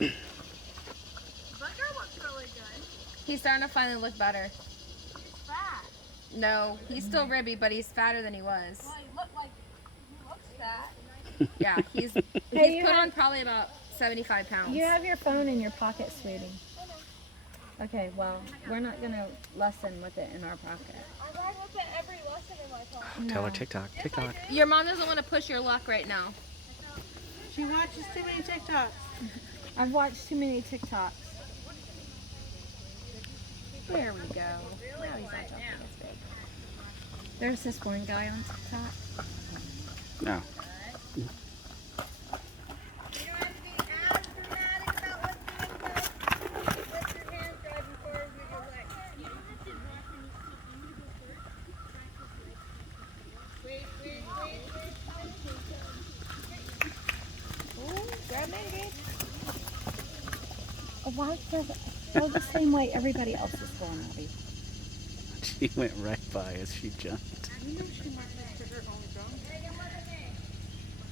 Booger looks really good. He's starting to finally look better. He's fat. No, he's still ribby, but he's fatter than he was. Well, he looks fat. Yeah, he's Hey, put on probably about 75 pounds. You have your phone in your pocket, sweetie. Okay, well, we're not going to lesson with it in our pocket. I ride with it every lesson in my car. Tell her No. TikTok. TikTok. Your mom doesn't want to push your luck right now. She watches too many TikToks. I've watched too many TikToks. There we go. Now he's not jumping as big. There's this one guy on TikTok. No. You don't have to be as dramatic about lifting and lift your hands driving forward with your legs. You don't have to rock when you go first. Wait. Ooh, grab Meaghan. Why does it go the same way everybody else is going, Abby? She went right by as she jumped. You know she might have to her own drum.